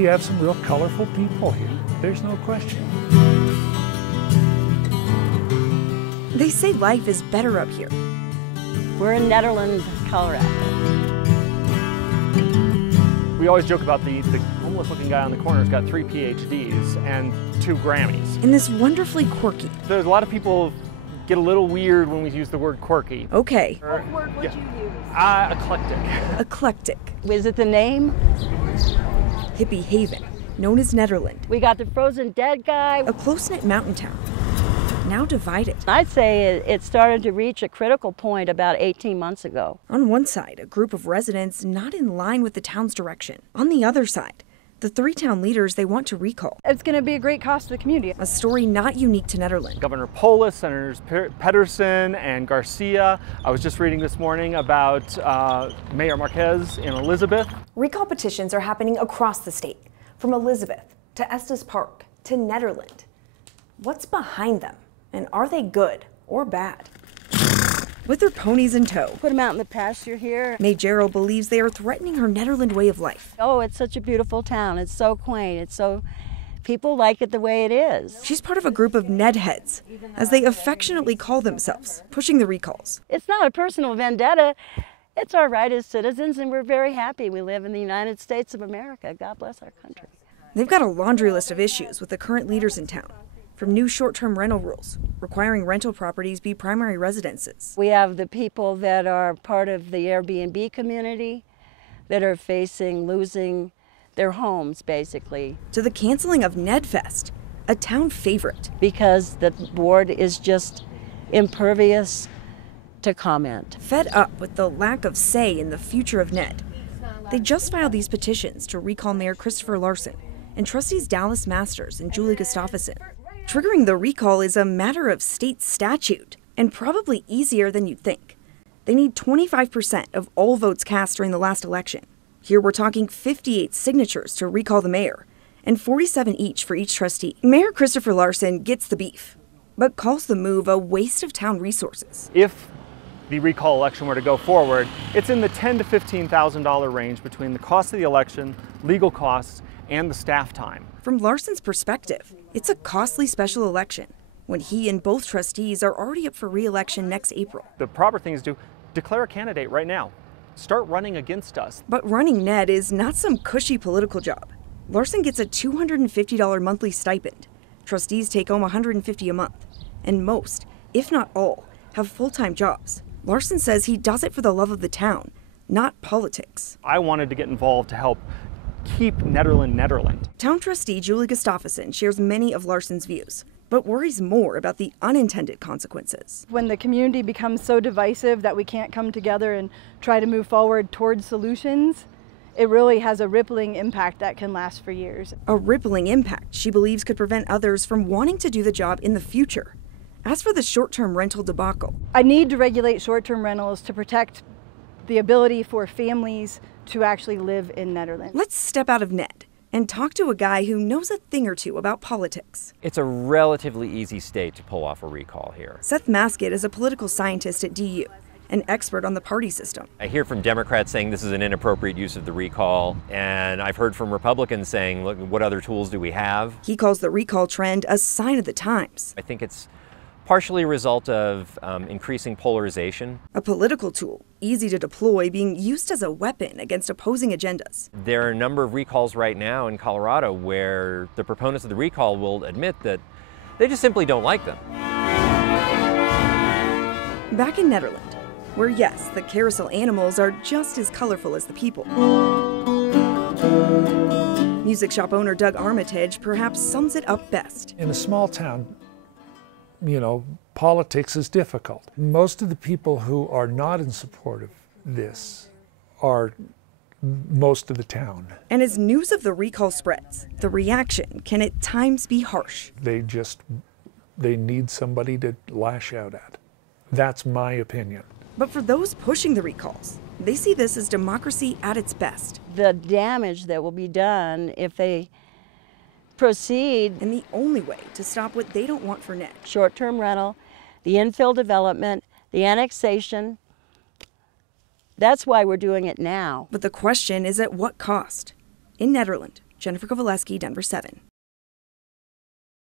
We have some real colorful people here. There's no question. They say life is better up here. We're in Nederland, Colorado. We always joke about the homeless-looking guy on the corner who's got 3 PhDs and 2 Grammys. And this wonderfully quirky. There's a lot of people get a little weird when we use the word quirky. Okay. What word would you use? Eclectic. Eclectic. Is it the name? Hippie haven, known as Nederland. We got the frozen dead guy. A close-knit mountain town, now divided. I'd say it started to reach a critical point about 18 months ago. On one side, a group of residents not in line with the town's direction. On the other side, the 3 town leaders they want to recall. It's going to be a great cost to the community. A story not unique to Nederland. Governor Polis, Senators Pedersen and Garcia. I was just reading this morning about Mayor Marquez in Elizabeth. Recall petitions are happening across the state, from Elizabeth to Estes Park to Nederland. What's behind them? And are they good or bad? With their ponies in tow, Put them out in the pasture here. May Jarrell believes they are threatening her Nederland way of life. Oh, it's such a beautiful town. It's so quaint. It's so, people like it the way it is. She's part of a group of Nedheads, as they affectionately call themselves, pushing the recalls. It's not a personal vendetta. It's our right as citizens, and we're very happy we live in the United States of America. God bless our country. They've got a laundry list of issues with the current leaders in town, from new short-term rental rules, requiring rental properties be primary residences. We have the people that are part of the Airbnb community that are facing losing their homes, basically. To the canceling of NedFest, a town favorite. Because the board is just impervious to comment. Fed up with the lack of say in the future of Ned, they just filed these petitions to recall Mayor Christopher Larson and trustees Dallas Masters and Julie Gustafson. Triggering the recall is a matter of state statute, and probably easier than you'd think. They need 25% of all votes cast during the last election. Here we're talking 58 signatures to recall the mayor, and 47 each for each trustee. Mayor Christopher Larson gets the beef, but calls the move a waste of town resources. If the recall election were to go forward, it's in the $10,000 to $15,000 range between the cost of the election, legal costs, and the staff time. From Larson's perspective, it's a costly special election when he and both trustees are already up for re-election next April. The proper thing is to declare a candidate right now. Start running against us. But running Ned is not some cushy political job. Larson gets a $250 monthly stipend. Trustees take home $150 a month. And most, if not all, have full-time jobs. Larson says he does it for the love of the town, not politics. I wanted to get involved to help keep Nederland. Town trustee Julie Gustafson shares many of Larson's views, but worries more about the unintended consequences. When the community becomes so divisive that we can't come together and try to move forward towards solutions, it really has a rippling impact that can last for years. A rippling impact she believes could prevent others from wanting to do the job in the future. As for the short-term rental debacle, I need to regulate short-term rentals to protect the ability for families to actually live in Nederland. Let's step out of Ned and talk to a guy who knows a thing or two about politics. It's a relatively easy state to pull off a recall here. Seth Maskett is a political scientist at DU, an expert on the party system. I hear from Democrats saying this is an inappropriate use of the recall, and I've heard from Republicans saying, look, what other tools do we have? He calls the recall trend a sign of the times. I think it's partially a result of increasing polarization. A political tool, easy to deploy, being used as a weapon against opposing agendas. There are a number of recalls right now in Colorado where the proponents of the recall will admit that they just simply don't like them. Back in Nederland, where yes, the carousel animals are just as colorful as the people. Music shop owner Doug Armitage perhaps sums it up best. In a small town, politics is difficult. Most of the people who are not in support of this are most of the town. And as news of the recall spreads, the reaction can at times be harsh. They need somebody to lash out at. That's my opinion. But for those pushing the recalls, they see this as democracy at its best. The damage that will be done if they proceed. And the only way to stop what they don't want for Ned. Short-term rental, the infill development, the annexation. That's why we're doing it now. But the question is at what cost? In Nederland, Jennifer Kovaleski, Denver 7.